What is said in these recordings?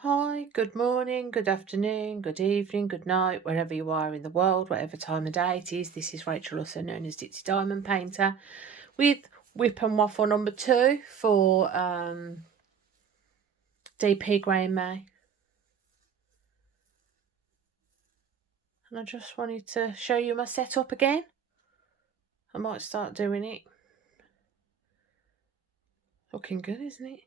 Hi, good morning, good afternoon, good evening, good night, wherever you are in the world, whatever time of day it is. This is Rachel, also known as Ditsy Diamond Painter, with Whip and Waffle number 2 for DP Grey in May. And I just wanted to show you my setup again. I might start doing it. Looking good, isn't it?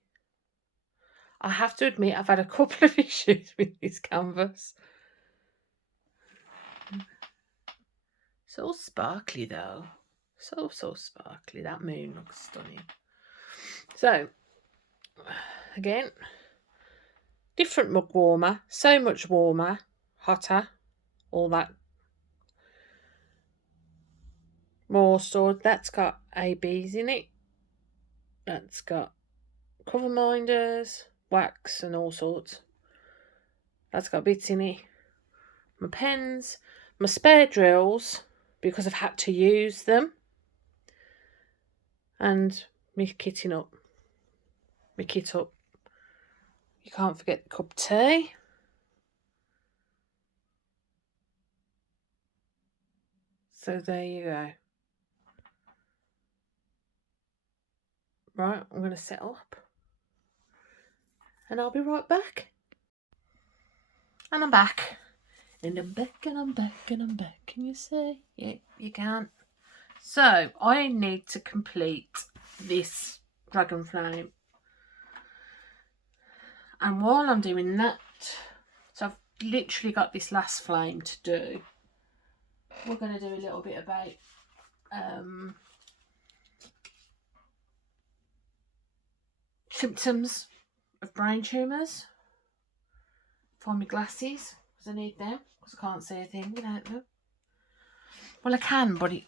I have to admit, I've had a couple of issues with this canvas. It's all sparkly though. So sparkly. That moon looks stunning. So, again, different mug warmer, so much warmer, hotter, all that. More stored. That's got ABs in it. That's got cover minders, wax and all sorts. That's got bits in it. My pens, my spare drills, because I've had to use them. And me kitting up. Me kit up. You can't forget the cup of tea. So there you go. Right, I'm going to set up. And I'll be right back. And I'm back. And I'm back, and I'm back, and I'm back. Can you see? Yeah, you can. So, I need to complete this dragon flame. And while I'm doing that, so I've literally got this last flame to do. We're going to do a little bit about symptoms of brain tumours. Find my glasses, because I need them, because I can't see a thing without them. Well, I can, but it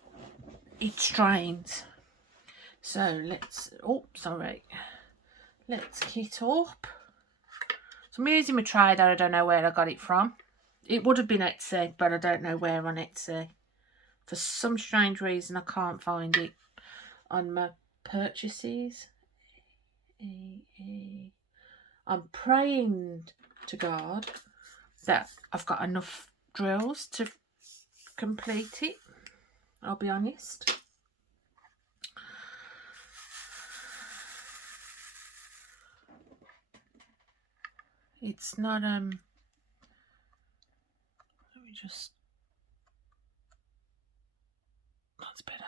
strains. So let's, let's kit up. So I'm using my tray that I don't know where I got it from. It would have been Etsy, but I don't know where on Etsy. For some strange reason, I can't find it on my purchases. I'm praying to God that I've got enough drills to complete it. I'll be honest. It's not, let me just, that's better.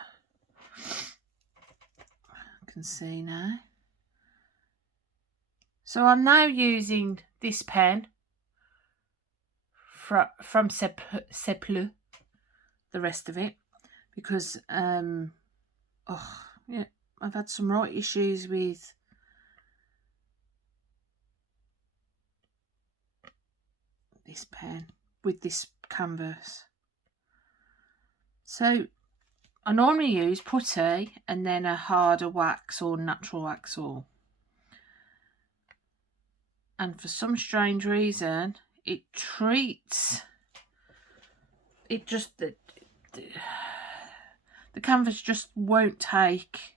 I can see now. So I'm now using this pen from Seplu, the rest of it, because, yeah, I've had some right issues with this pen, with this canvas. So I normally use putty and then a harder wax or natural wax or, and for some strange reason it treats, it just, the canvas just won't take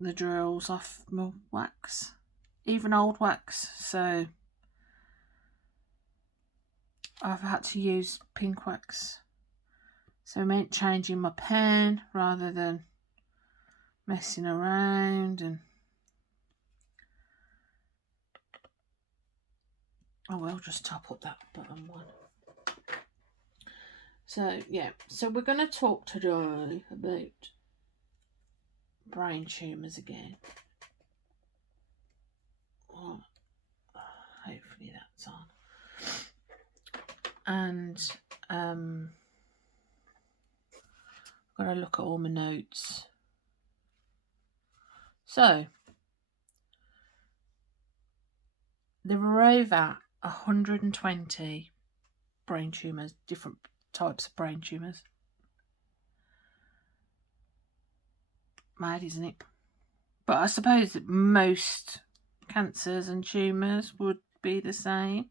the drills off my wax, even old wax. So I've had to use pink wax. So I meant changing my pen rather than messing around. And I will just top up that bottom one. So yeah, so we're going to talk today about brain tumours again. Well, hopefully that's on. And I've got to look at all my notes. So there were over 120 brain tumours, different types of brain tumours. Mad, isn't it? But I suppose that most cancers and tumours would be the same.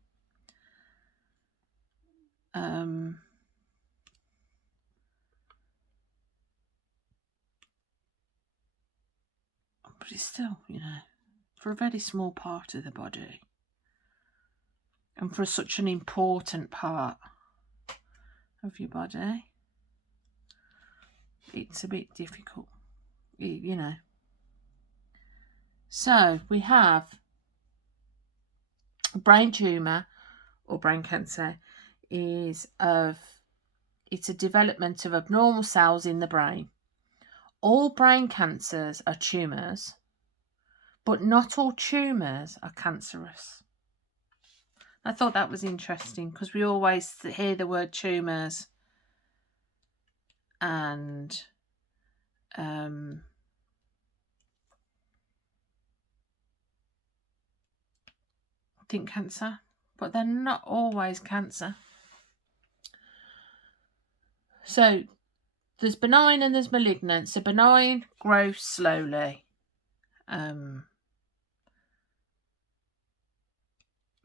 But it's still, for a very small part of the body. And for such an important part of your body, it's a bit difficult, So we have a brain tumour or brain cancer it's a development of abnormal cells in the brain. All brain cancers are tumours, but not all tumours are cancerous. I thought that was interesting because we always hear the word tumours and think cancer, but they're not always cancer. So there's benign and there's malignant. So benign grows slowly.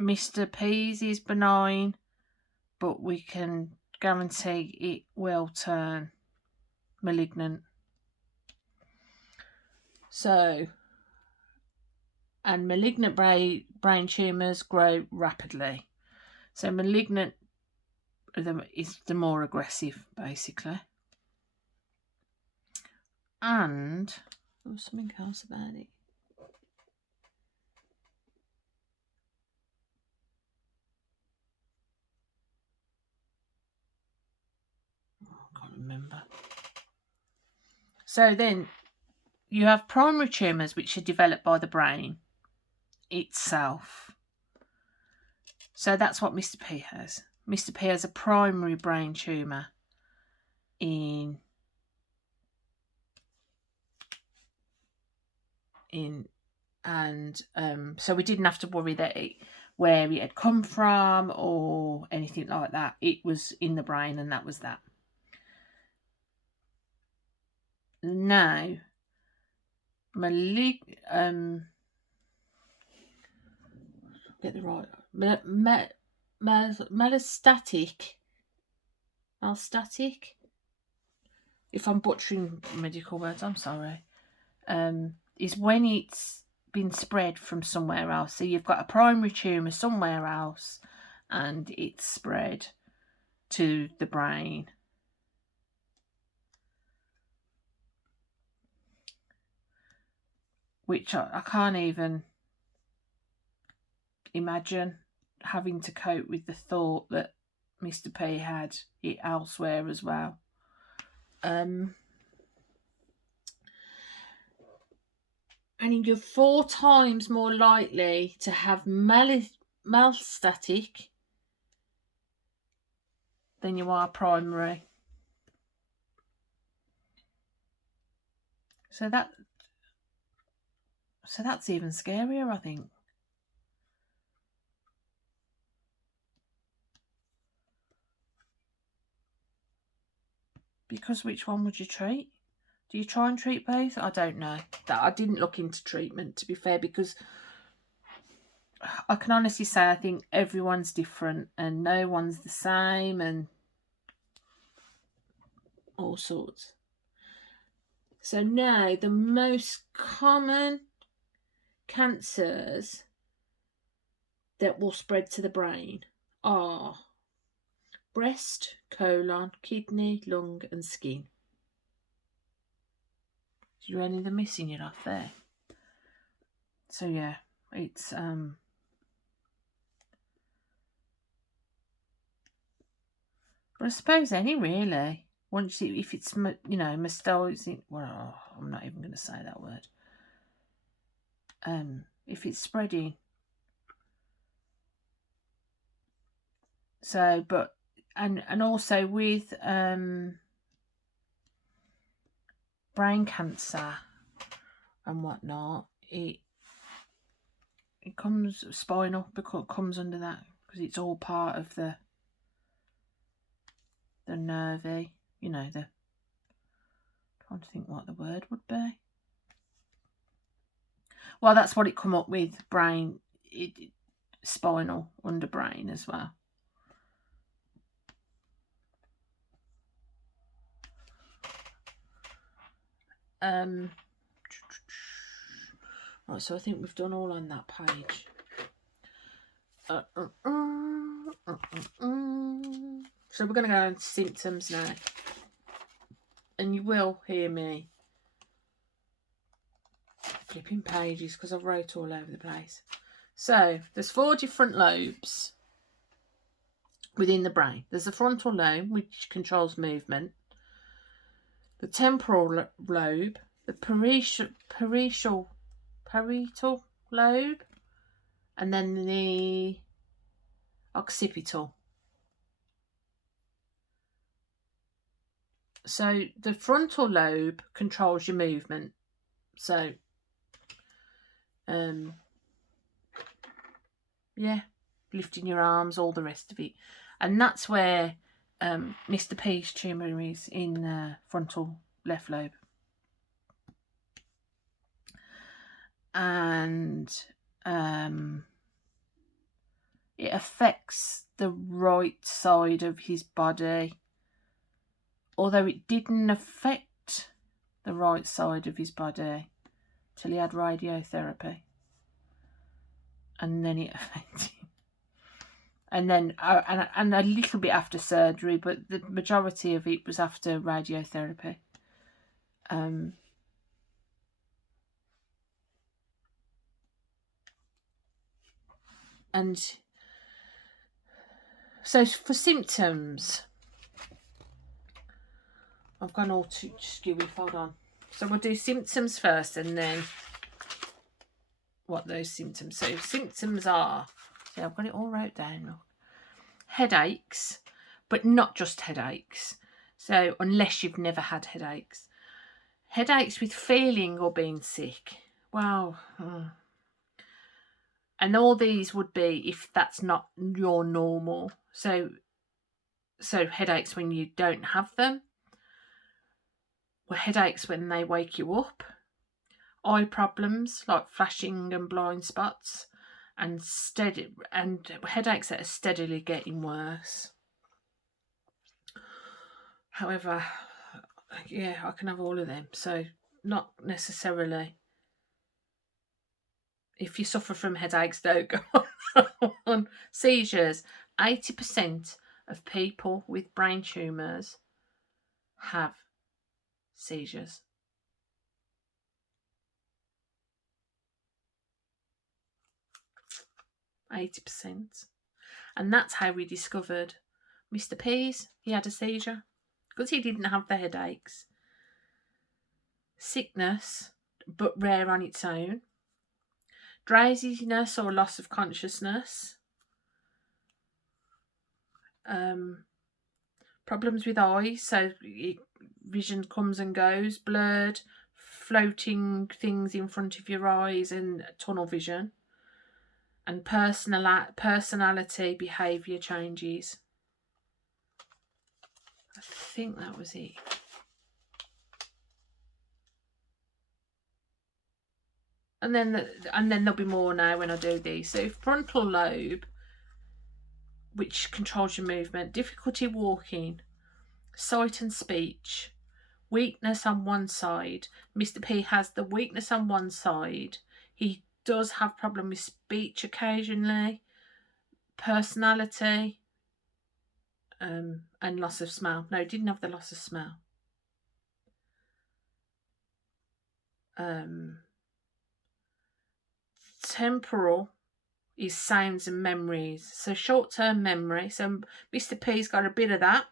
Mr. P's is benign, but we can guarantee it will turn malignant. So, and malignant brain tumours grow rapidly. So malignant is the more aggressive, basically. And there was something else about it. I can't remember. So then you have primary tumours which are developed by the brain itself. So that's what Mr. P has. Mr. P has a primary brain tumour so we didn't have to worry that where it had come from or anything like that. It was in the brain, and that was that. Now, get the right metastatic. If I'm butchering medical words, I'm sorry. Is when it's been spread from somewhere else. So you've got a primary tumour somewhere else and it's spread to the brain. Which I can't even imagine having to cope with the thought that Mr. P had it elsewhere as well. And you're 4 times more likely to have metastatic than you are primary. So that's even scarier, I think. Because which one would you treat? Do you try and treat both? I don't know. I didn't look into treatment, to be fair, because I can honestly say I think everyone's different and no one's the same and all sorts. So now the most common cancers that will spread to the brain are breast, colon, kidney, lung and skin. Is there any of them missing it off there? So yeah, it's but I suppose any really. Once if it's metastatic, well, I'm not even going to say that word. If it's spreading. So, but and also with brain cancer and whatnot, it comes spinal because it comes under that because it's all part of the nervy, the trying to think what the word would be. Well, that's what it come up with, brain, spinal under brain as well. Right, so I think we've done all on that page. So we're going to go on to symptoms now. And you will hear me flipping pages because I've wrote all over the place. So there's 4 different lobes within the brain. There's the frontal lobe, which controls movement, the temporal lobe, the parietal lobe, and then the occipital. So the frontal lobe controls your movement. So, yeah, lifting your arms, all the rest of it. And that's where Mr. P's tumour is, in the frontal left lobe. And it affects the right side of his body, although it didn't affect the right side of his body till he had radiotherapy, and then it affected him, and then and a little bit after surgery, but the majority of it was after radiotherapy. And so for symptoms, I've gone all too skewy. Hold on. So we'll do symptoms first, and then what those symptoms. So symptoms are, see, I've got it all wrote down. Look. Headaches, but not just headaches. So unless you've never had headaches. Headaches with feeling or being sick. Wow. And all these would be if that's not your normal. So headaches when you don't have them. Well, headaches when they wake you up. Eye problems like flashing and blind spots, and headaches that are steadily getting worse. However, yeah, I can have all of them. So not necessarily. If you suffer from headaches, don't go on. Seizures. 80% of people with brain tumours have seizures. %. And that's how we discovered Mr. P's. He had a seizure because he didn't have the headaches. Sickness, but rare on its own. Drowsiness or loss of consciousness. Problems with eyes, so vision comes and goes, blurred, floating things in front of your eyes, and tunnel vision. And personality, behaviour changes. I think that was it. And then there'll be more now when I do these. So frontal lobe, which controls your movement, difficulty walking, sight and speech, weakness on one side. Mr. P has the weakness on one side. He does have problem with speech occasionally, personality, and loss of smell. No, he didn't have the loss of smell. Temporal is sounds and memories. So short-term memory. So Mr. P's got a bit of that.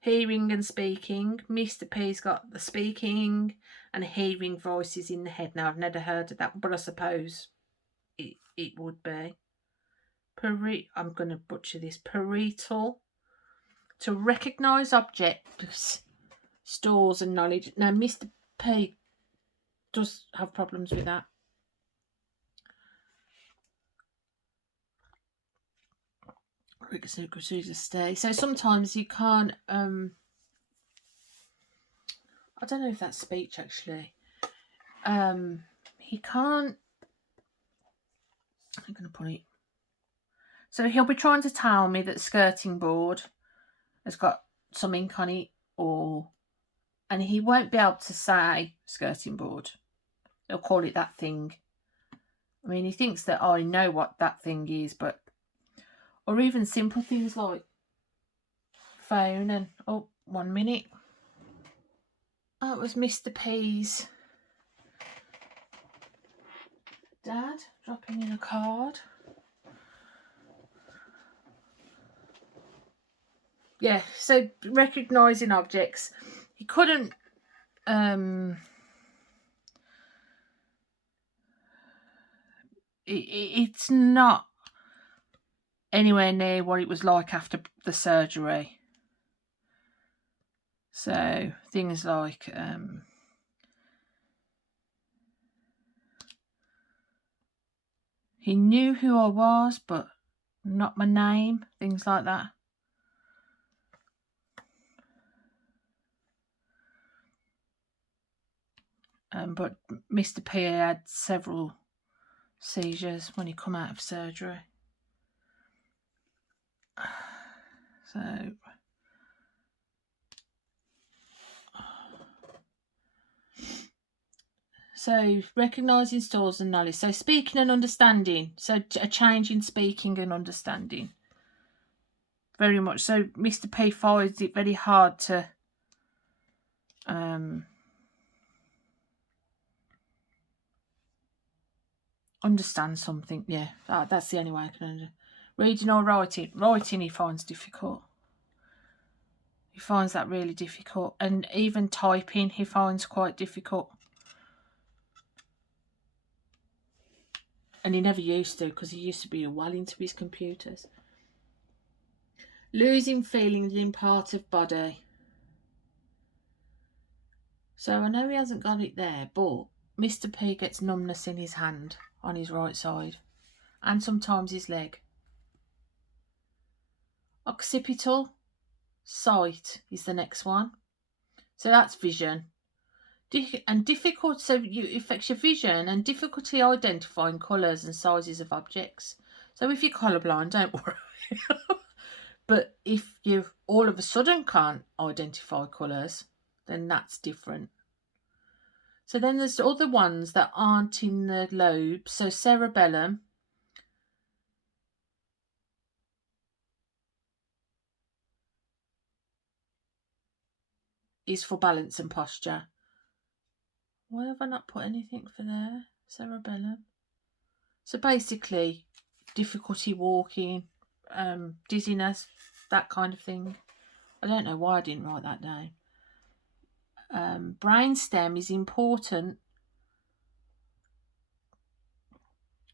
Hearing and speaking. Mr. P's got the speaking and hearing voices in the head. Now, I've never heard of that, but I suppose it would be. I'm going to butcher this. Parietal. To recognise objects, stores and knowledge. Now, Mr. P does have problems with that. So sometimes you can't, I don't know if that's speech actually. He can't, I'm going to put it. So he'll be trying to tell me that skirting board has got some ink on it, and he won't be able to say skirting board. He'll call it that thing. I mean, he thinks that I know what that thing is, but... Or even simple things like phone and... Oh, 1 minute. Oh, it was Mr. P's dad dropping in a card. Yeah, so recognising objects. He couldn't... It's not anywhere near what it was like after the surgery. So things like he knew who I was, but not my name, things like that. But Mr. P had several seizures when he come out of surgery. So recognising stores and knowledge. So speaking and understanding. So a change in speaking and understanding. Very much. So Mr. P finds it very hard to understand something. Yeah, that's the only way I can understand. Reading or writing. Writing he finds difficult. He finds that really difficult. And even typing he finds quite difficult. And he never used to, because he used to be well into his computers. Losing feelings in part of body. So I know he hasn't got it there, but Mr. P gets numbness in his hand on his right side. And sometimes his leg. Occipital sight is the next one. So that's vision. And difficult, so it affects your vision and difficulty identifying colours and sizes of objects. So if you're colourblind, don't worry. But if you all of a sudden can't identify colours, then that's different. So then there's other ones that aren't in the lobe. So cerebellum. Is for balance and posture. Why have I not put anything for there? Cerebellum. So basically, difficulty walking, dizziness, that kind of thing. I don't know why I didn't write that down. Brainstem is important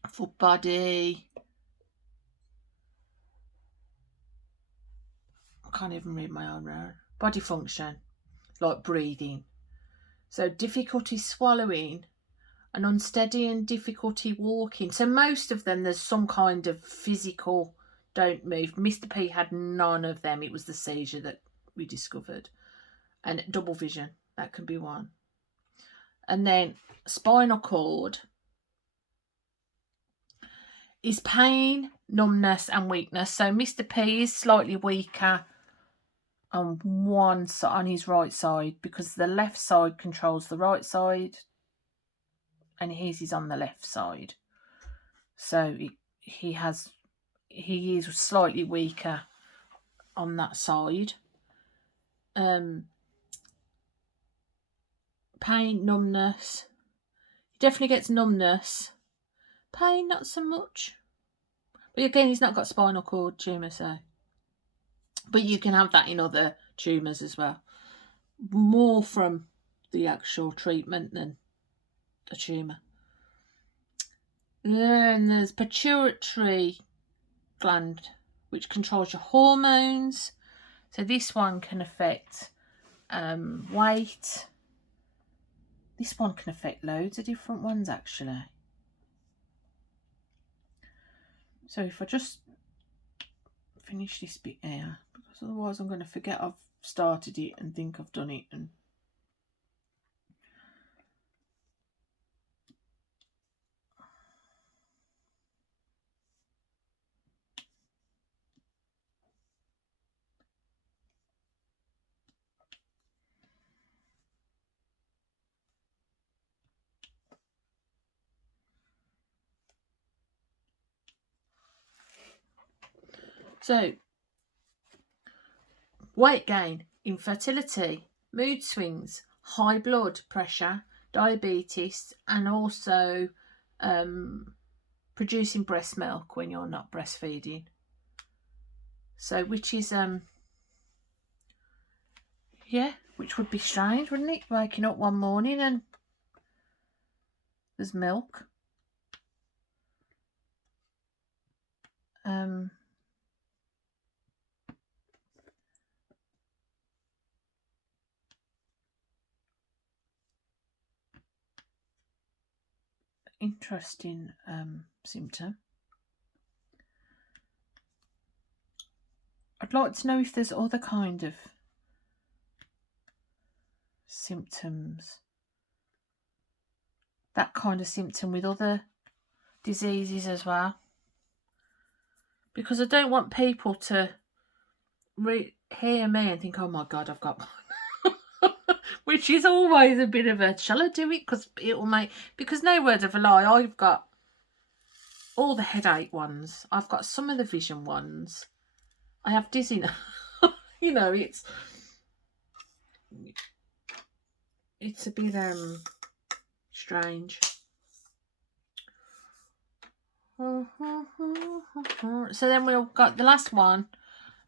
for body. I can't even read my own word. Body function, like breathing. So difficulty swallowing, and unsteady and difficulty walking. So most of them, there's some kind of physical don't move. Mr. P had none of them. It was the seizure that we discovered. And double vision, that can be one. And then spinal cord is pain, numbness and weakness. So Mr. P is slightly weaker on one side, on his right side, because the left side controls the right side and his is on the left side. So he is slightly weaker on that side. Pain, numbness. He definitely gets numbness. Pain, not so much. But again, he's not got spinal cord tumour, so. But you can have that in other tumours as well. More from the actual treatment than a tumour. Then there's pituitary gland, which controls your hormones. So this one can affect weight. This one can affect loads of different ones, actually. So if I just finish this bit here, because otherwise I'm going to forget I've started it and think I've done it. And So, weight gain, infertility, mood swings, high blood pressure, diabetes, and also producing breast milk when you're not breastfeeding. So, which is which would be strange, wouldn't it? Waking up one morning and there's milk. Interesting symptom. I'd like to know if there's other kind of symptoms. That kind of symptom with other diseases as well. Because I don't want people to hear me and think, oh my God, I've got one. Which is always a bit of a, shall I do it? Because it will make, because no word of a lie, I've got all the headache ones. I've got some of the vision ones. I have dizziness. You know, it's a bit strange. So then we've got the last one,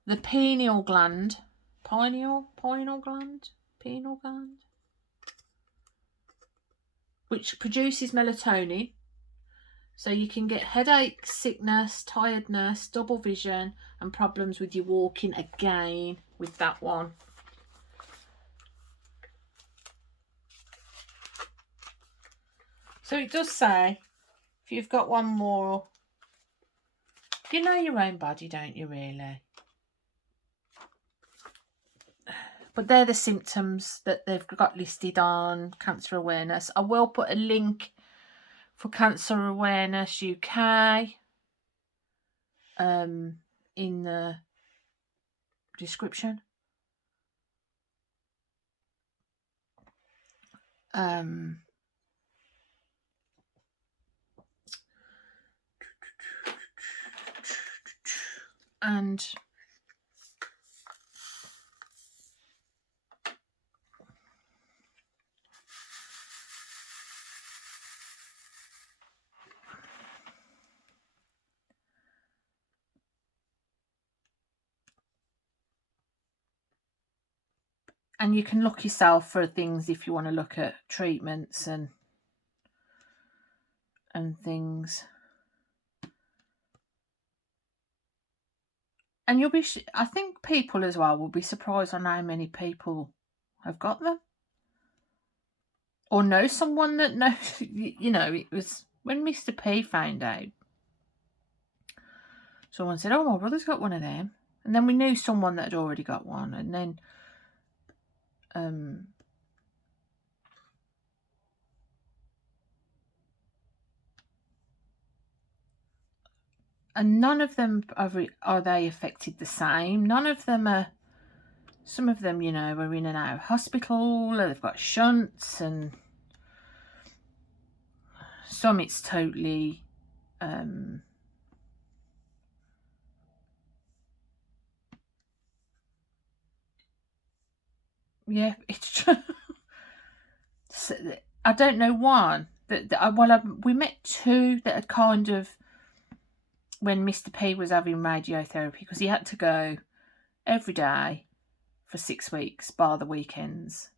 the pineal gland. Pineal gland, which produces melatonin. So you can get headache, sickness, tiredness, double vision, and problems with your walking again with that one. So it does say, if you've got one more, you know your own body, don't you, really? But they're the symptoms that they've got listed on Cancer Awareness. I will put a link for Cancer Awareness UK in the description. And you can look yourself for things if you want to look at treatments and things. And you'll be, I think people as well will be surprised on how many people have got them. Or know someone that knows, you know, it was when Mr. P found out. Someone said, oh, my brother's got one of them. And then we knew someone that had already got one. And then and none of them are they affected the same. None of them are, some of them, you know, are in and out of hospital, or they've got shunts, and some it's totally yeah, it's true. So, I don't know one we met two that had kind of, when Mr. P was having radiotherapy, because he had to go every day for 6 weeks, bar the weekends,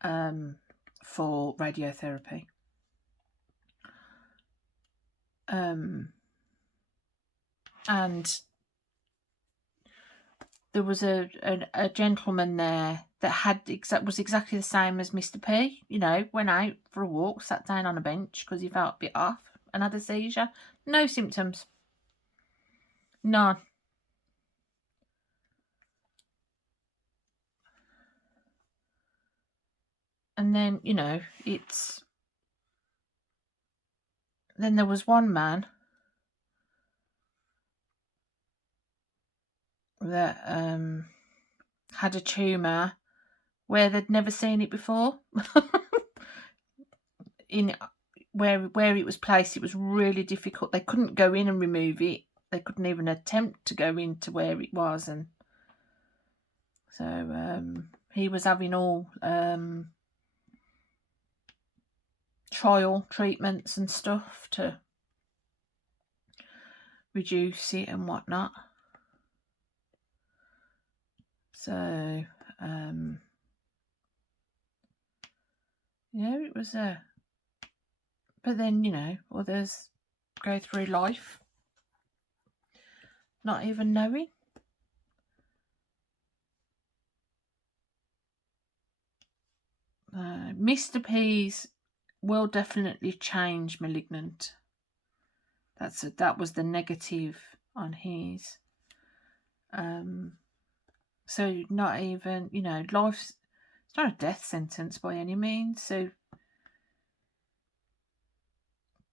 for radiotherapy. And there was a gentleman there that was exactly the same as Mr. P. You know, went out for a walk, sat down on a bench because he felt a bit off and had a seizure. No symptoms. None. And then, you know, then there was one man that had a tumour where they'd never seen it before. In where it was placed, it was really difficult. They couldn't go in and remove it. they couldn't even attempt to go into where it was, and so he was having all trial treatments and stuff to reduce it and whatnot. So yeah, it was a. But then, you know, others go through life not even knowing. Mr. P's will definitely change malignant. That was the negative on his. So not even, you know, it's not a death sentence by any means. So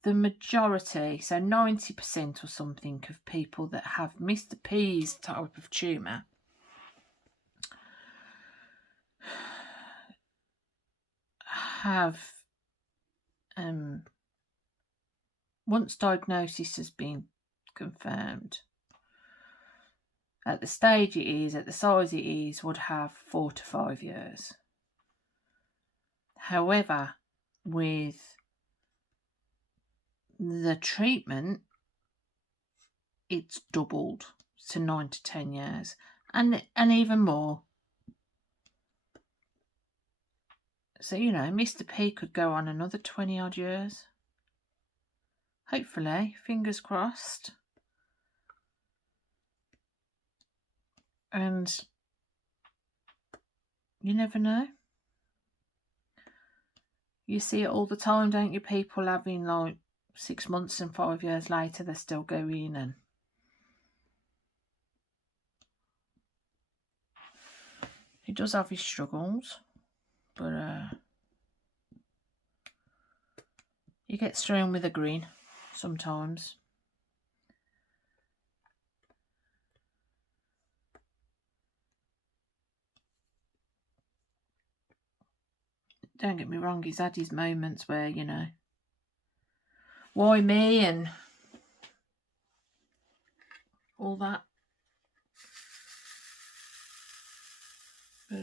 the majority, so 90% or something of people that have Mr. P's type of tumour have, once diagnosis has been confirmed, at the stage it is, at the size it is, would have 4 to 5 years. However, with the treatment, it's doubled to 9 to 10 years, and even more. So, you know, Mr. P could go on another 20 odd years. Hopefully, fingers crossed. And you never know. You see it all the time, don't you? People having like 6 months and 5 years later, they're still going, and he does have his struggles, but he gets through with a grin sometimes. Don't get me wrong, he's had his moments where, you know, why me and all that. But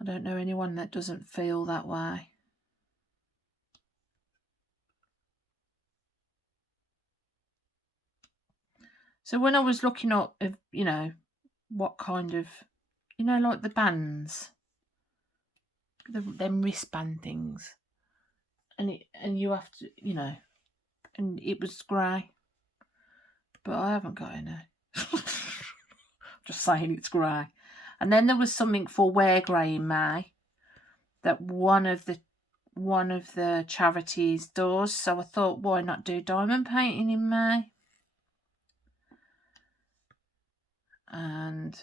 I don't know anyone that doesn't feel that way. So when I was looking up, you know, what kind of, you know, like the bands, them wristband things, and you have to, you know, and it was grey, but I haven't got any. Just saying it's grey. And then there was something for Wear Grey in May that one of the charities does. So I thought, why not do diamond painting in May? And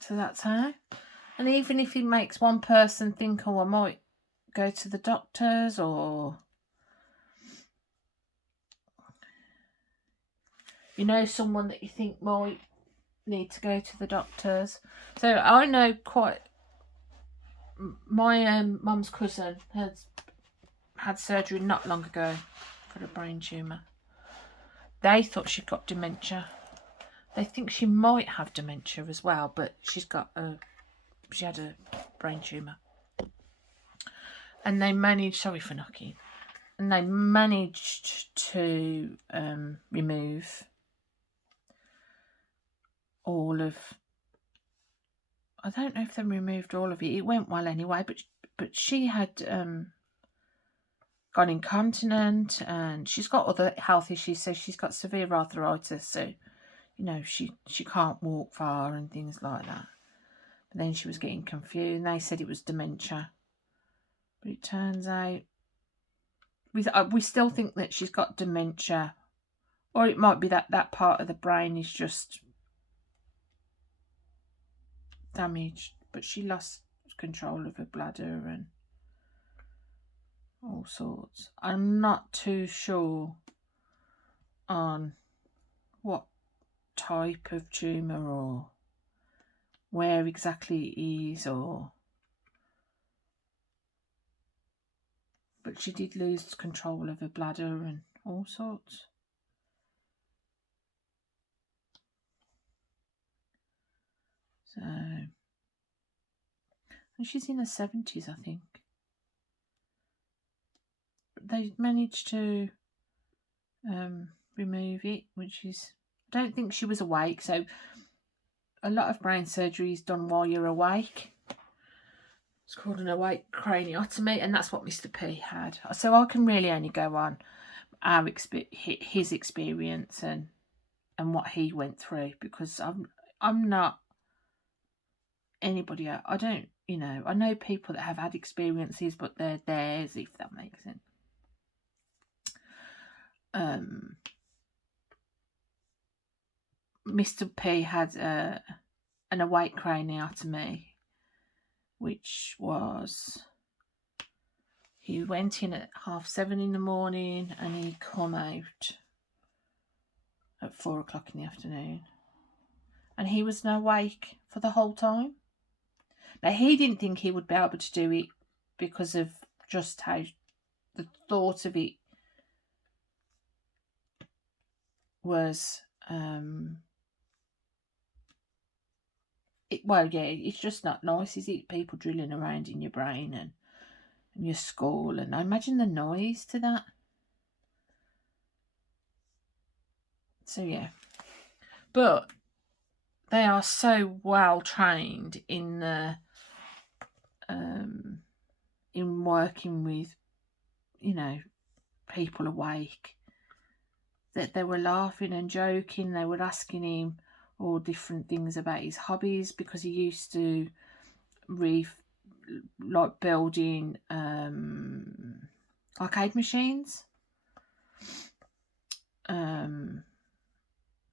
so that's how. And even if it makes one person think, oh, I might go to the doctors, or, you know, someone that you think might need to go to the doctors. So I know quite. My mum's cousin has had surgery not long ago for a brain tumour. They thought she'd got dementia. They think she might have dementia as well, but she had a brain tumour. And they managed, sorry for knocking, and they managed to remove all of, I don't know if they removed all of it. It went well anyway, but she had gone incontinent, and she's got other health issues. So she's got severe arthritis, so, you know, she can't walk far and things like that. But then she was getting confused, and they said it was dementia. But it turns out we still think that she's got dementia, or it might be that part of the brain is just damaged. But she lost control of her bladder and all sorts. I'm not too sure on what type of tumour or where exactly he is, but she did lose control of her bladder and all sorts. So, and she's in her 70s, I think. But they managed to remove it, which is, I don't think she was awake. So a lot of brain surgery is done while you're awake. It's called an awake craniotomy, and that's what Mr. P had. So I can really only go on his experience and what he went through, because I'm not anybody else. I don't, I know people that have had experiences, but they're theirs, if that makes sense. Mr. P had an awake craniotomy, which was, he went in at 7:30 in the morning and he come out at 4:00 in the afternoon, and he was awake for the whole time. Now, he didn't think he would be able to do it because of just how the thought of it was, it's just not nice, is it? People drilling around in your brain and your skull, and I imagine the noise to that. So yeah, but they are so well trained in working with, people awake, that they were laughing and joking. They were asking him all different things about his hobbies, because he used to like building arcade machines, and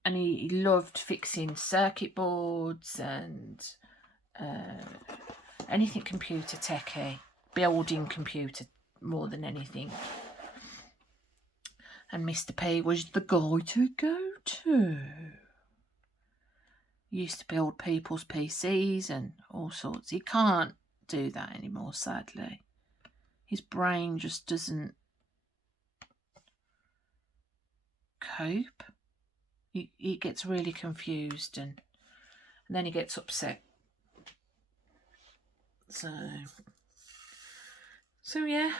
he loved fixing circuit boards and anything computer techy, building computer more than anything. And Mr. P was the guy to go to. He used to build people's PCs and all sorts. He can't do that anymore, sadly. His brain just doesn't cope. He gets really confused and then he gets upset. So yeah.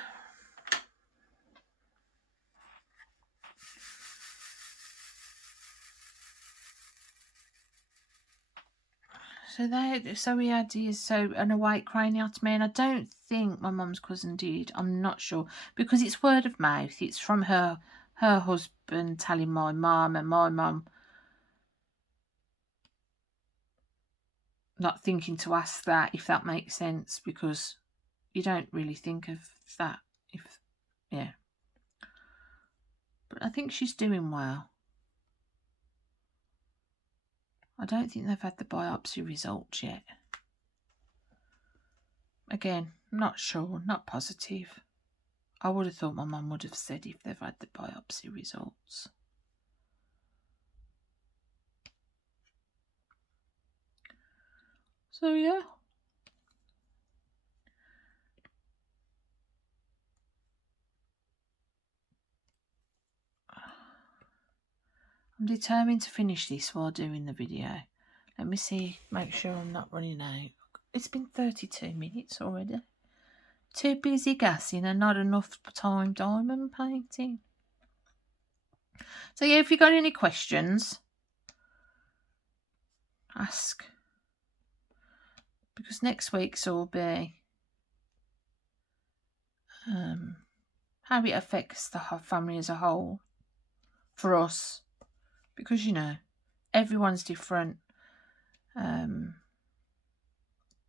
So he had an awake craniotomy, and I don't think my mum's cousin did. I'm not sure, because it's word of mouth. It's from her husband telling my mum, and my mum not thinking to ask that, if that makes sense, because you don't really think of that. But I think she's doing well. I don't think they've had the biopsy results yet. Again, not sure, not positive. I would have thought my mum would have said if they've had the biopsy results. So yeah. I'm determined to finish this while doing the video. Let me see, make sure I'm not running out. It's been 32 minutes already. Too busy gassing and not enough time diamond painting. So yeah, if you got any questions, ask. Because next week's will be how it affects the family as a whole for us. Because, everyone's different.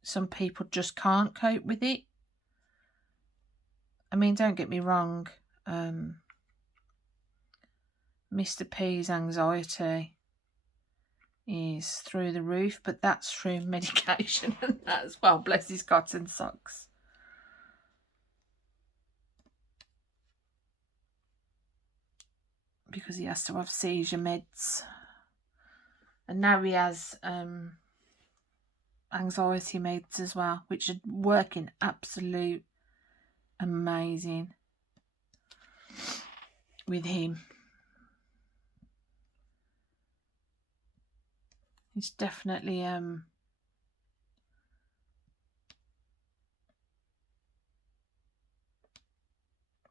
Some people just can't cope with it. I mean, don't get me wrong. Mr. P's anxiety is through the roof, but that's through medication and that as well. Bless his cotton socks. Because he has to have seizure meds. And now he has anxiety meds as well, which are working absolute amazing with him. He's definitely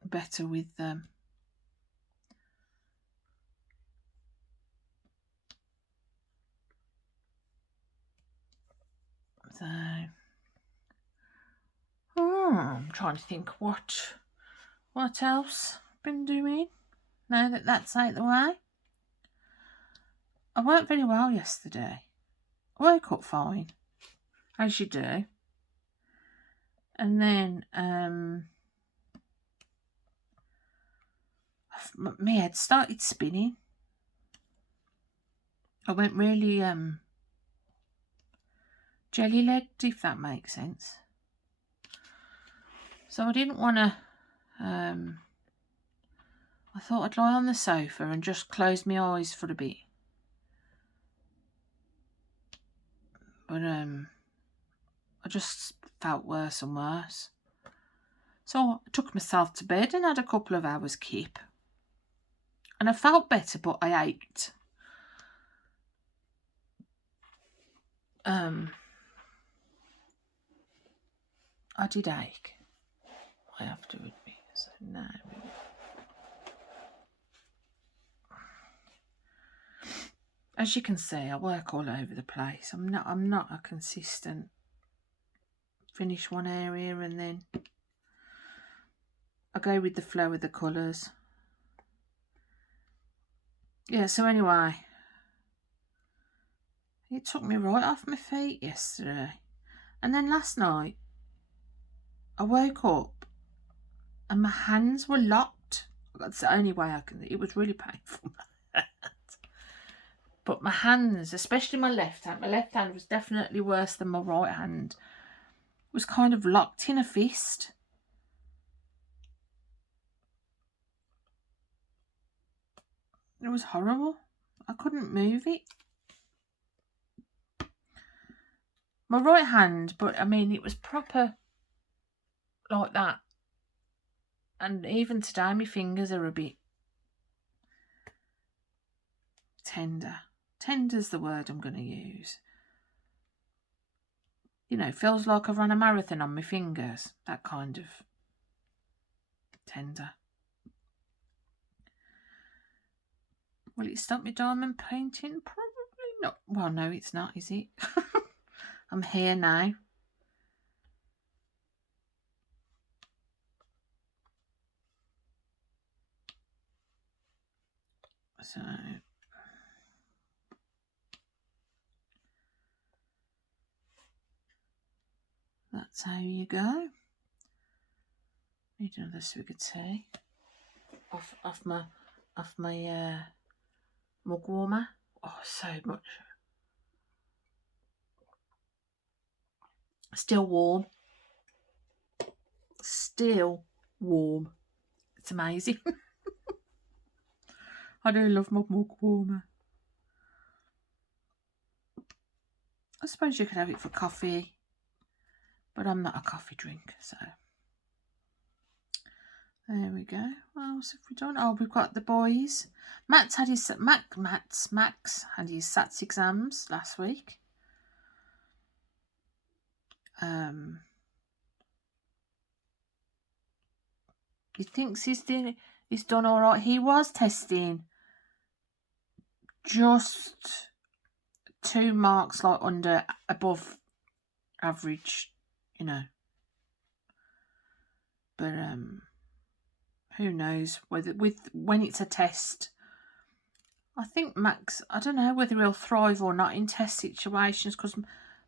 better with them. So I'm trying to think what else I've been doing now that that's out the way. I weren't very well yesterday. I woke up fine, as you do, and then my head started spinning. I went really jelly-legged, if that makes sense. So I didn't want to. I thought I'd lie on the sofa and just close my eyes for a bit. But I just felt worse and worse. So I took myself to bed and had a couple of hours kip. And I felt better, but I ached. I did ache. I have to admit. So now as you can see, I work all over the place. I'm not a consistent. Finish one area and then I go with the flow of the colours. Yeah, so anyway, it took me right off my feet yesterday. And then last night, I woke up and my hands were locked. That's the only way I can. It was really painful. But my hands, especially my left hand was definitely worse than my right hand. It was kind of locked in a fist. It was horrible. I couldn't move it. My right hand, but I mean, it was proper like that. And even today, my fingers are a bit tender. Tender's the word I'm going to use. You know, feels like I've run a marathon on my fingers. That kind of tender. Will it stop me diamond painting? Probably not. Well, no, it's not, is it? I'm here now. So that's how you go. Need another swig of tea. Off my mug warmer. Oh, so much. Still warm. Still warm. It's amazing. I do love my mug warmer. I suppose you could have it for coffee, but I'm not a coffee drinker, so there we go. What else have we done? Oh, we've got the boys. Max had his SATs exams last week. He thinks he's done all right. He was testing just 2 marks like above average, you know. But who knows whether when it's a test. I think Max, I don't know whether he'll thrive or not in test situations, because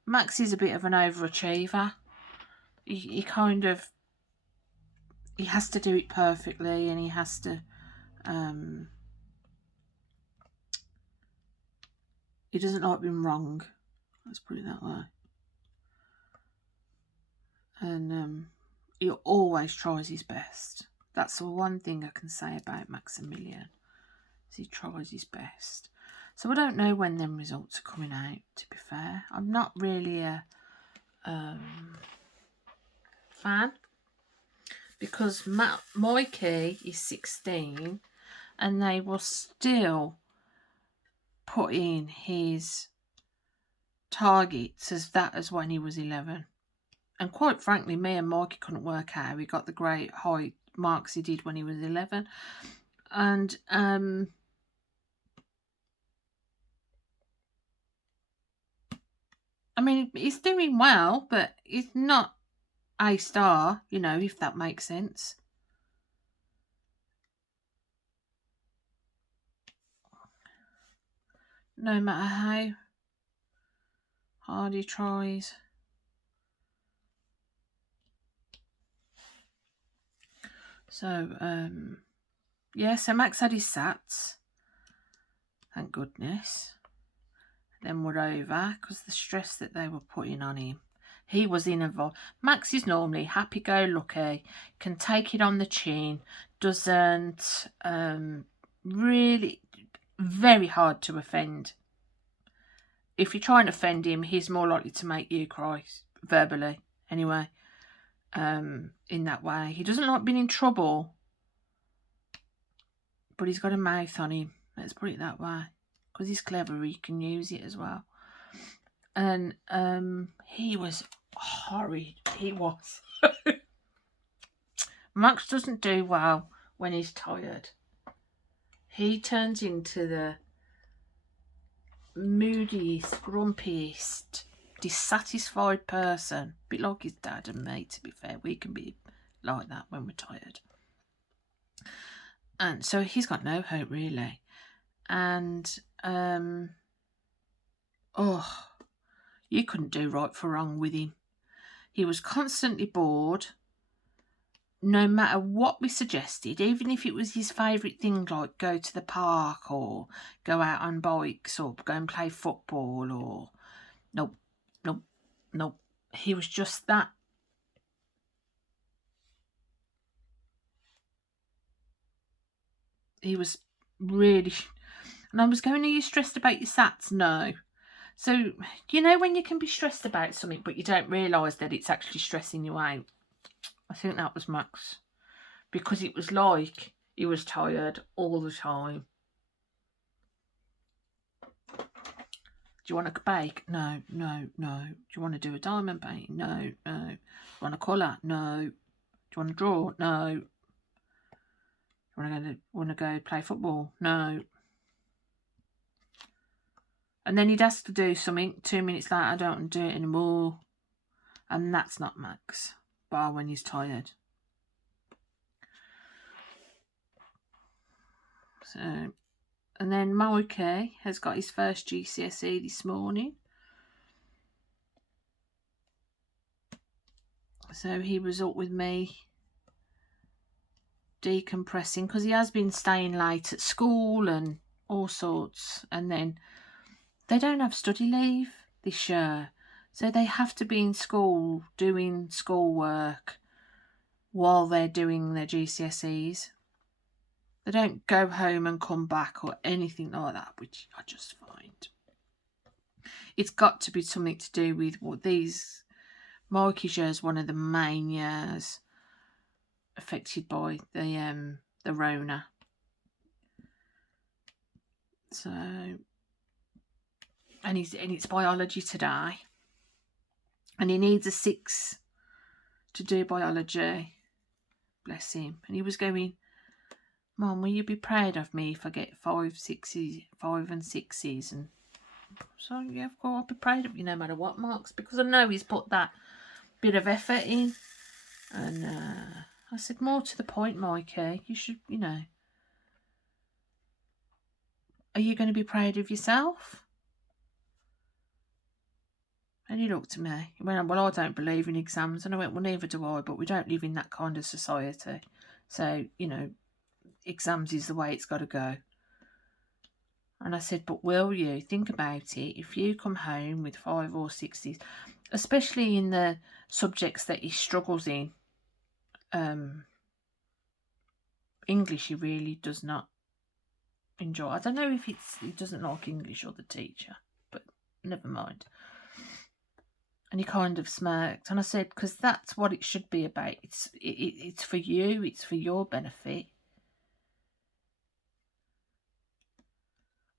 Max is a bit of an overachiever. He kind of, he has to do it perfectly, and he has to he doesn't like being wrong. Let's put it that way. And he always tries his best. That's the one thing I can say about Maximilian. Is he tries his best. So I don't know when them results are coming out, to be fair. I'm not really a fan, because Mikey is 16 and they will still put in his targets as when he was 11. And quite frankly, me and Mikey couldn't work out how he got the great high marks he did when he was 11. And I mean, he's doing well, but he's not a star, you know, if that makes sense. No matter how hard he tries. So, yeah, so Max had his SATs. Thank goodness. Then we're over, because the stress that they were putting on him. He was involved. Max is normally happy-go-lucky, can take it on the chin, doesn't really, very hard to offend. If you try and offend him, he's more likely to make you cry, verbally, anyway, in that way. He doesn't like being in trouble, but he's got a mouth on him, let's put it that way. Because he's clever, he can use it as well. And he was horrid. He was. Max doesn't do well when he's tired. He turns into the moodiest, grumpiest, dissatisfied person. A bit like his dad and me, to be fair. We can be like that when we're tired. And so he's got no hope, really. And you couldn't do right for wrong with him. He was constantly bored, no matter what we suggested, even if it was his favourite thing, like go to the park or go out on bikes or go and play football, or nope. He was just that. He was really... And I was going, are you stressed about your SATs? No. So, you know when you can be stressed about something but you don't realise that it's actually stressing you out? I think that was Max. Because it was like he was tired all the time. Do you want to bake? No. Do you want to do a diamond paint? No. Do you want to colour? No. Do you want to draw? No. Do you want to go play football? No. And then he'd ask to do something. 2 minutes later, I don't want to do it anymore. And that's not Max, bar when he's tired. So, and then Mikey has got his first GCSE this morning. So he was up with me decompressing, because he has been staying late at school and all sorts. And then they don't have study leave this year, so they have to be in school doing schoolwork while they're doing their GCSEs. They don't go home and come back or anything like that, which I just find. It's got to be something to do with what these... Mikey's year is one of the main years affected by the Rona. So, and it's biology today, and he needs a 6 to do biology. Bless him. And he was going, Mum, will you be proud of me if I get 5 and 6s? And so, yeah, of course, I'll be proud of you no matter what, Marks, because I know he's put that bit of effort in. And I said, more to the point, Mikey, you should, you know, are you going to be proud of yourself? And he looked at me. He went, well, I don't believe in exams. And I went, well, neither do I, but we don't live in that kind of society. So, you know, exams is the way it's got to go. And I said, but will you? Think about it. If you come home with 5 or 6s, especially in the subjects that he struggles in, English he really does not enjoy. I don't know if he doesn't like English or the teacher, but never mind. And he kind of smirked. And I said, because that's what it should be about. It's for you. It's for your benefit.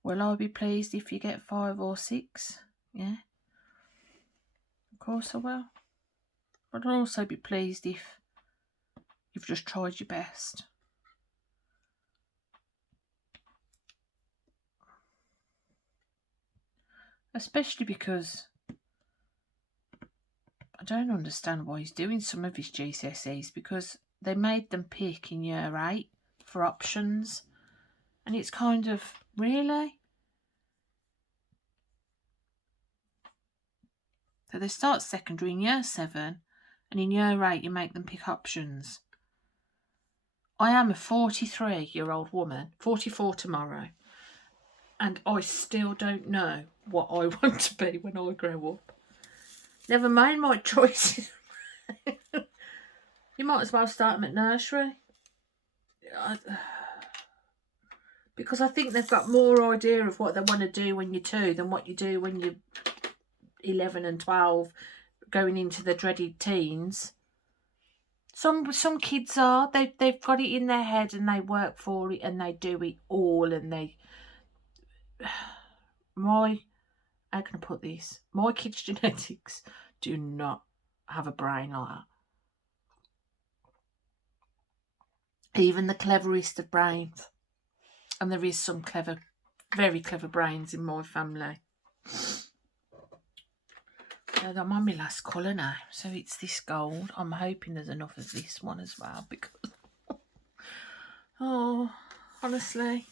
Will I be pleased if you get 5 or 6? Yeah. Of course I will. But I'll also be pleased if you've just tried your best. Especially because I don't understand why he's doing some of his GCSEs, because they made them pick in year 8 for options. And it's kind of, really? So they start secondary in year 7, and in year 8 you make them pick options. I am a 43-year-old woman, 44 tomorrow, and I still don't know what I want to be when I grow up. Never mind my choices. You might as well start them at nursery. Because I think they've got more idea of what they want to do when you're 2 than what you do when you're 11 and 12, going into the dreaded teens. Some kids are. They've got it in their head and they work for it and they do it all, and they... How can I put this? My kids' genetics do not have a brain like that. Even the cleverest of brains. And there is some clever, very clever brains in my family. I'm on my last colour now, so it's this gold. I'm hoping there's enough of this one as well, because oh, honestly,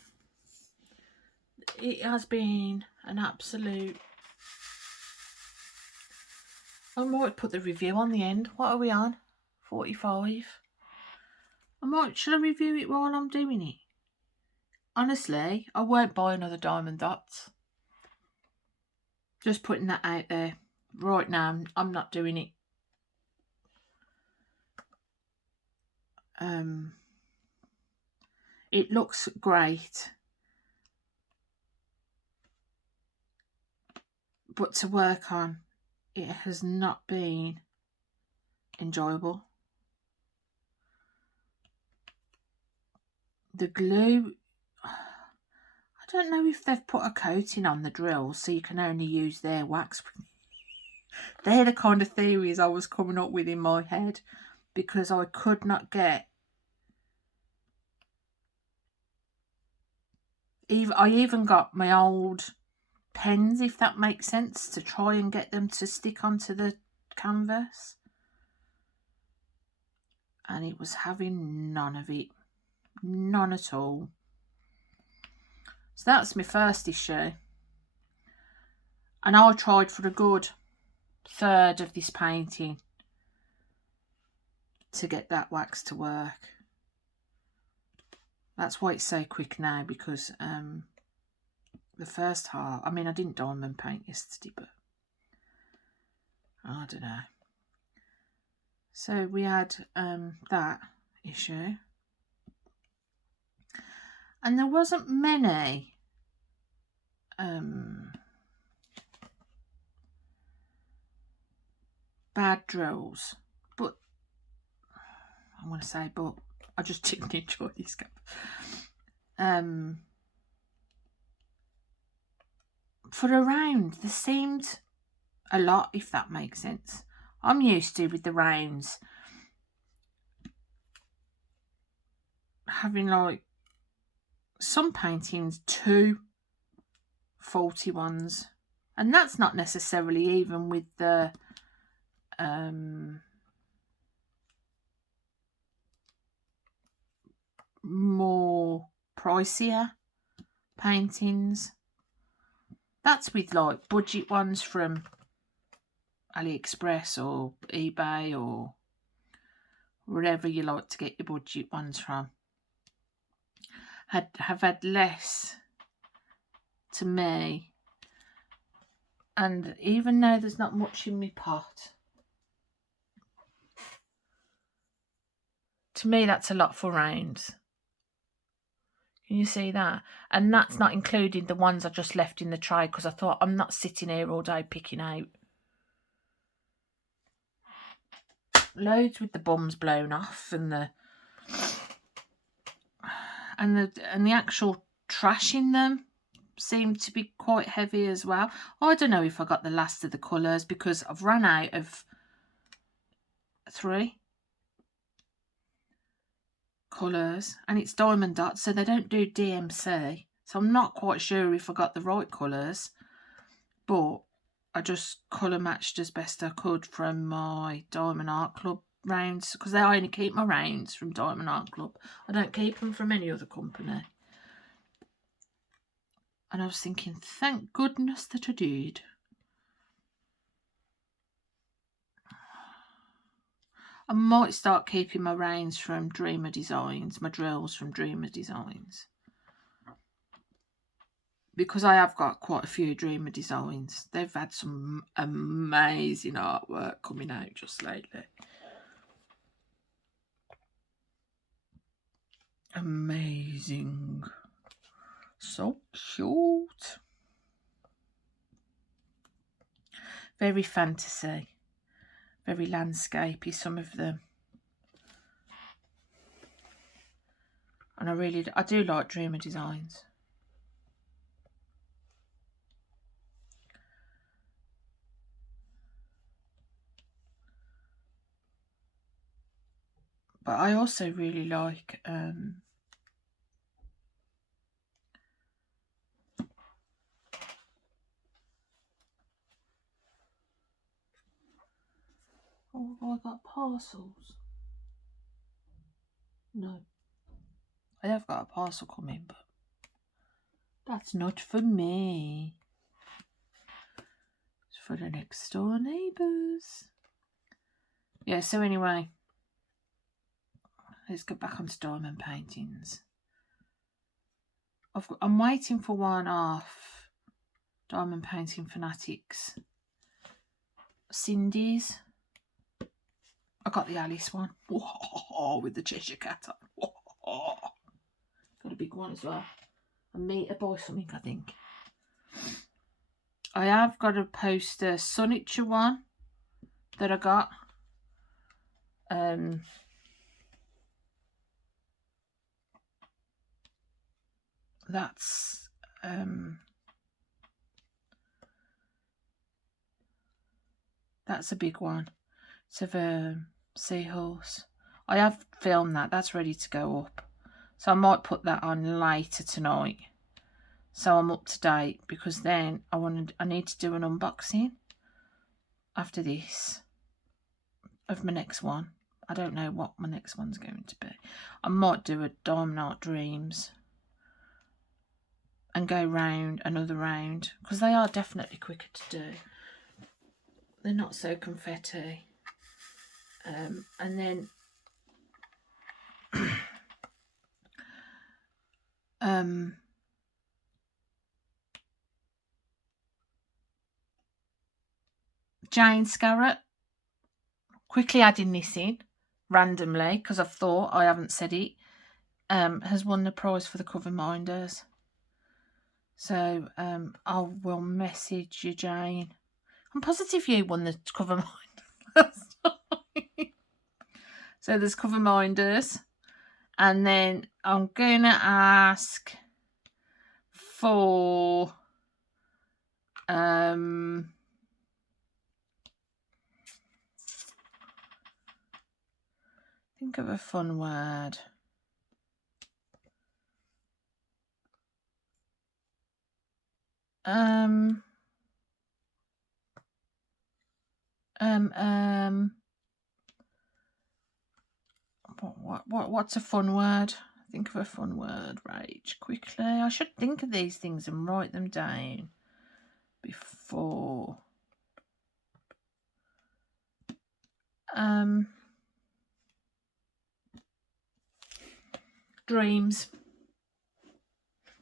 it has been an absolute... I might put the review on the end. What are we on? 45. Shall I review it while I'm doing it? Honestly, I won't buy another Diamond Dots. Just putting that out there. Right now, I'm not doing it. It looks great, but to work on, it has not been enjoyable. The glue, I don't know if they've put a coating on the drills so you can only use their wax. They're the kind of theories I was coming up with in my head, because I could not get... I even got my old pens, if that makes sense, to try and get them to stick onto the canvas. And it was having none of it. None at all. So that's my first issue. And I tried for a good third of this painting to get that wax to work. That's why it's so quick now, because the first half, I mean, I didn't diamond paint yesterday, but I don't know. So we had that issue. And there wasn't many bad drills, but I'm going to say, but I just didn't enjoy this cup. For a round, there seemed a lot, if that makes sense. I'm used to, with the rounds, having like some paintings 2 faulty ones, and that's not necessarily even with the more pricier paintings. That's with like budget ones from AliExpress or eBay or wherever you like to get your budget ones from. Have had less, to me. And even though there's not much in my pot, to me that's a lot for rounds. Can you see that? And that's not including the ones I just left in the tray, because I thought, I'm not sitting here all day picking out. loads with the bums blown off, and the actual trash in them seemed to be quite heavy as well. I don't know if I got the last of the colours because I've run out of 3 colours, and it's diamond dots, so they don't do DMC, so I'm not quite sure if I got the right colours, but I just colour matched as best I could from my Diamond Art Club rounds, because I only keep my rounds from Diamond Art Club. I don't keep them from any other company. And I was thinking, thank goodness that I did. I might start keeping my rounds from Dreamer Designs, my drills from Dreamer Designs, because I have got quite a few Dreamer Designs. They've had some amazing artwork coming out just lately. Amazing. So cute. Very fantasy. Very landscapey, some of them. And I do like Dreamer Designs. But I also really like oh, have I got parcels? No. I have got a parcel coming, but that's not for me. It's for the next door neighbours. Yeah, so anyway, let's get back onto diamond paintings. I'm waiting for one off Diamond Painting Fanatics. Cindy's. I got the Alice one. Whoa, with the Cheshire Cat on. Whoa. Got a big one as well. A metre by something, I think. I have got a poster Sunitcher one that I got. That's a big one. It's of a seahorse. I have filmed that. That's ready to go up. So I might put that on later tonight, so I'm up to date, because then I need to do an unboxing after this of my next one. I don't know what my next one's going to be. I might do a Diamond Art Dreams and go round another round, because they are definitely quicker to do. They're not so confetti. And then Jane Scarrett, quickly adding this in randomly because I've thought I haven't said it, has won the prize for the cover minders. So I will message you, Jane. I'm positive you won the cover minders. So there's cover minders, and then I'm gonna ask for think of a fun word. What's a fun word? Think of a fun word, Rach, quickly. I should think of these things and write them down before. Dreams.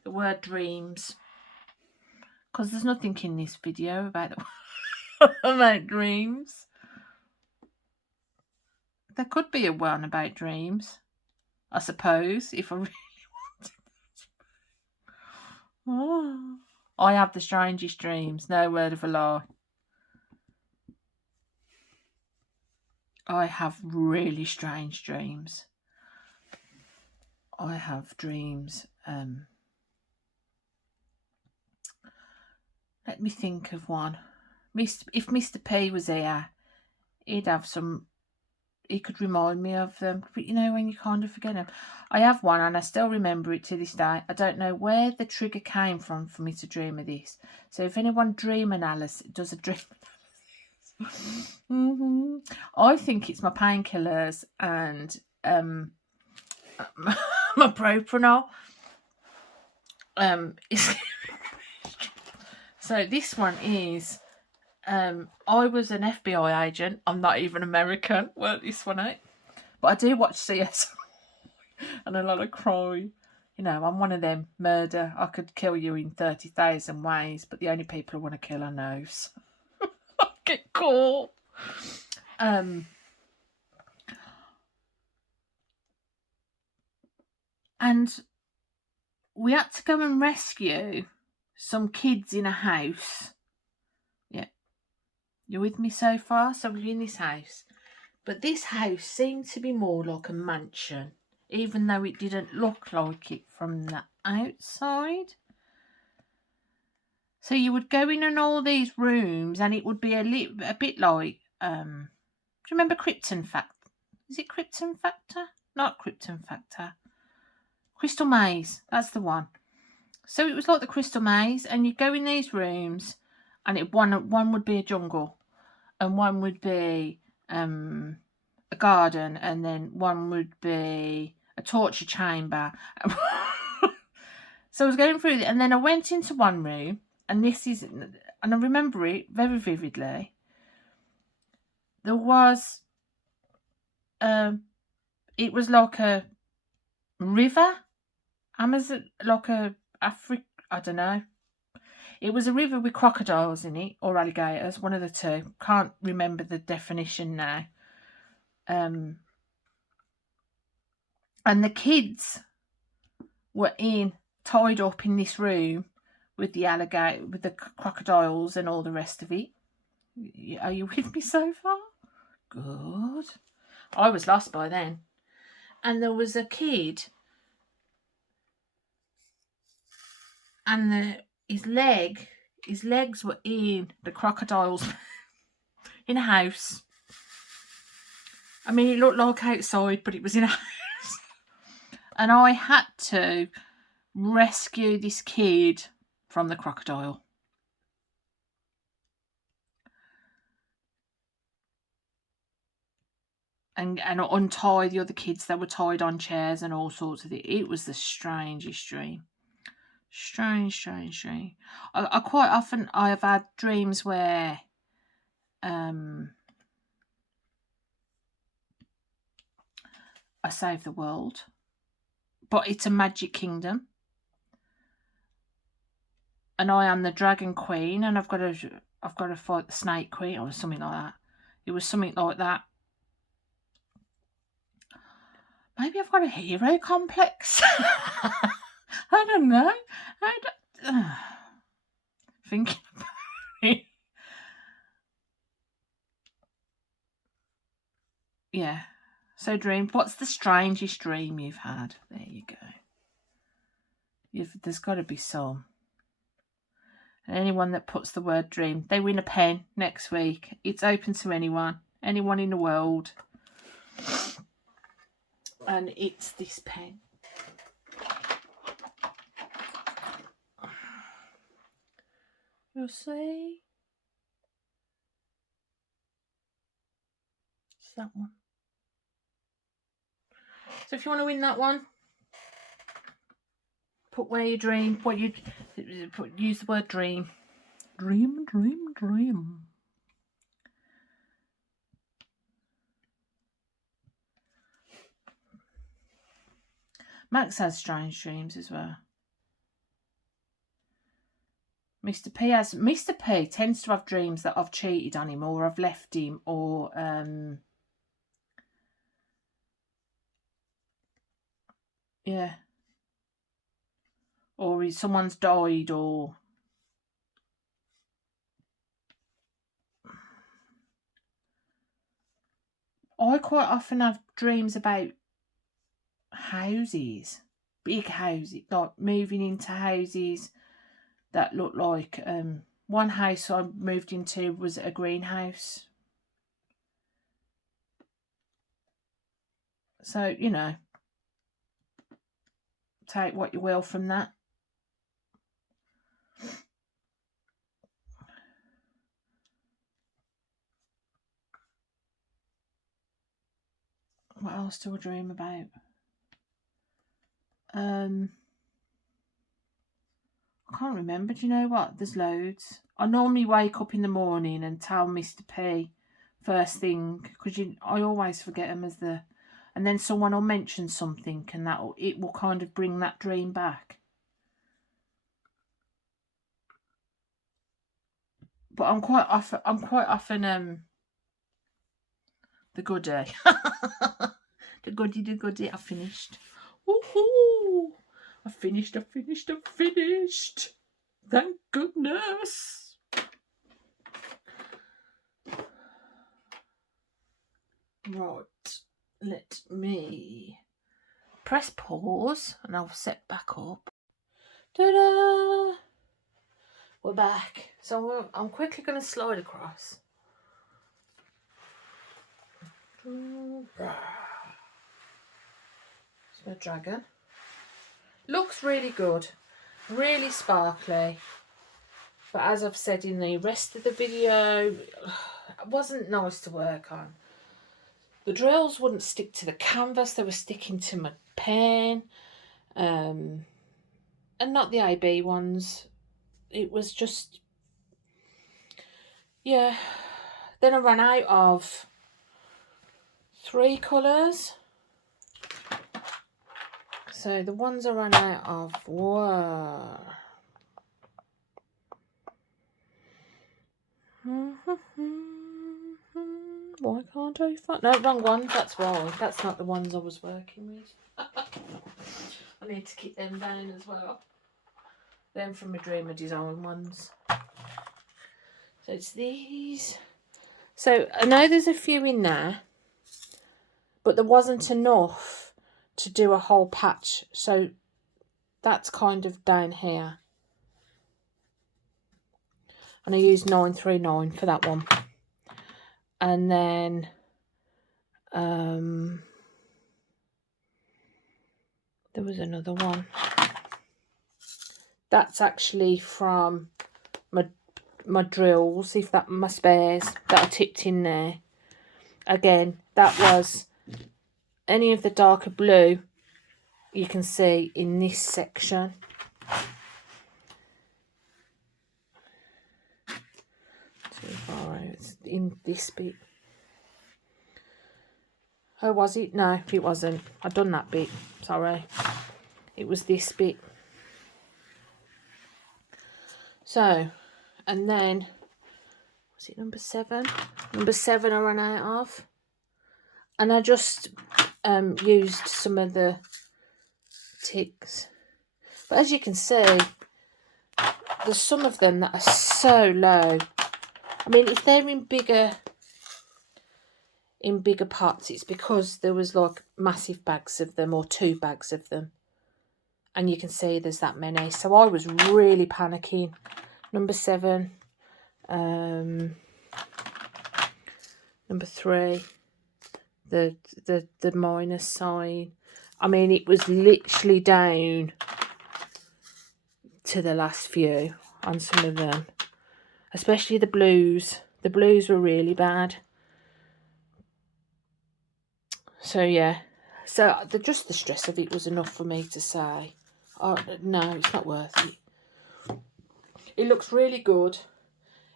The word dreams. Because there's nothing in this video about about dreams. There could be a one about dreams, I suppose, if I really wanted. Oh, I have the strangest dreams, no word of a lie. I have really strange dreams. I have dreams. Let me think of one. If Mr. P was here, he'd have some. He could remind me of them. But you know when you kind of forget them. I have one and I still remember it to this day. I don't know where the trigger came from for me to dream of this. So if anyone dream analysis does a dream. I think it's my painkillers and my propanol. So this one is I was an FBI agent. I'm not even American. Well, this one ain't. But I do watch CS and a lot of crime. You know, I'm one of them. Murder. I could kill you in 30,000 ways, but the only people I want to kill are nose. Get caught. And we had to go and rescue some kids in a house. Yeah. You're with me so far? So we're in this house. But this house seemed to be more like a mansion, even though it didn't look like it from the outside. So you would go in all these rooms and it would be a bit like, do you remember Krypton Factor? Is it Krypton Factor? Not Krypton Factor. Crystal Maze, that's the one. So it was like the Crystal Maze, and you go in these rooms, and one would be a jungle, and one would be a garden, and then one would be a torture chamber. So I was going through it, and then I went into one room, and I remember it very vividly. There was, it was like a river, Amazon, like a Africa, I don't know. It was a river with crocodiles in it, or alligators, one of the two. Can't remember the definition now. And the kids were tied up in this room with the alligator, with the crocodiles and all the rest of it. Are you with me so far? Good. I was lost by then. And there was a kid, and his legs were in the crocodiles in a house. I mean, it looked like outside, but it was in a house. And I had to rescue this kid from the crocodile. And untie the other kids that were tied on chairs and all sorts of it. It was the strangest dream. Strange. I quite often, I have had dreams where I save the world, but it's a magic kingdom, and I am the dragon queen, and I've got to fight the snake queen, or something like that. It was something like that. Maybe I've got a hero complex. I don't know. Thinking about it. Yeah. So dream. What's the strangest dream you've had? There you go. There's got to be some. And anyone that puts the word dream, they win a pen next week. It's open to anyone in the world. And it's this pen. You'll see. It's that one. So if you want to win that one, put where you dream. Use the word dream. Dream. Max has strange dreams as well. Mr. P tends to have dreams that I've cheated on him, or I've left him, or yeah, or someone's died, or I quite often have dreams about houses, big houses, like moving into houses that look like, one house I moved into was a greenhouse. So, you know, take what you will from that. What else do I dream about? I can't remember. Do you know what? There's loads. I normally wake up in the morning and tell Mr. P first thing, because I always forget them and then someone will mention something, and it will kind of bring that dream back. But I'm quite often the goodie. the goodie. I finished. Woohoo! I finished. Thank goodness. Right. Let me press pause and I'll set back up. Ta-da! We're back. So I'm quickly going to slide across. It's my dragon. Looks really good. Really sparkly. But as I've said in the rest of the video, it wasn't nice to work on. The drills wouldn't stick to the canvas. They were sticking to my pen. And not the AB ones. It was just... yeah. Then I ran out of 3 colours. So the ones I ran out of were... why can't I find... no, wrong one. That's why. That's not the ones I was working with. I need to keep them down as well. Them from my Dreamer Design ones. So it's these. So I know there's a few in there, but there wasn't enough to do a whole patch. So that's kind of down here. And I used 939 for that one. And then there was another one. That's actually from my drills, my spares that I tipped in there. Again, that was any of the darker blue you can see in this section. Too far out. It's in this bit. Oh, was it? No, it wasn't. I'd done that bit. Sorry. It was this bit. So, and then, was it number 7? Number 7 I ran out of. And I just used some of the ticks. But as you can see, there's some of them that are so low. I mean, if they're in bigger pots, it's because there was like massive bags of them or 2 bags of them. And you can see there's that many. So I was really panicking. Number 7. Number 3. The minus sign. I mean, it was literally down to the last few on some of them. Especially the blues. The blues were really bad. So, yeah. So, just the stress of it was enough for me to say, oh, no, it's not worth it. It looks really good.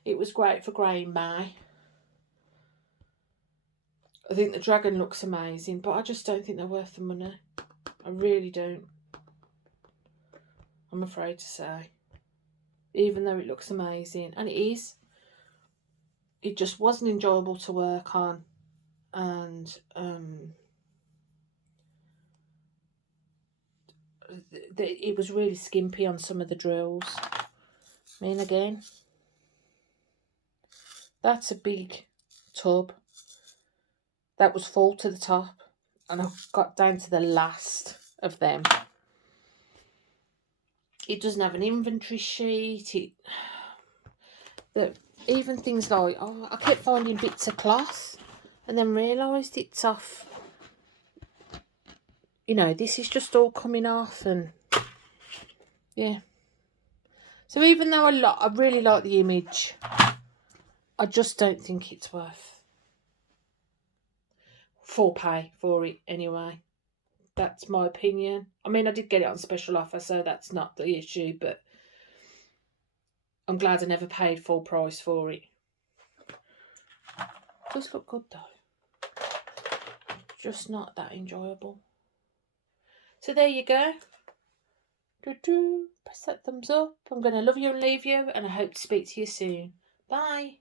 It was great for grey in May. I think the dragon looks amazing, but I just don't think they're worth the money. I really don't. I'm afraid to say. Even though it looks amazing. And it is. It just wasn't enjoyable to work on. And it was really skimpy on some of the drills. I mean, again, that's a big tub. that was full to the top, and I got down to the last of them. It doesn't have an inventory sheet. Even things like, I kept finding bits of cloth and then realised it's off. You know, this is just all coming off, and yeah. So even though I really like the image, I just don't think it's worth full pay for it anyway. That's my opinion. I mean, I did get it on special offer, so that's not the issue, but I'm glad I never paid full price for it. It does look good though. Just not that enjoyable. So there you go. Press that thumbs up. I'm going to love you and leave you, and I hope to speak to you soon. Bye.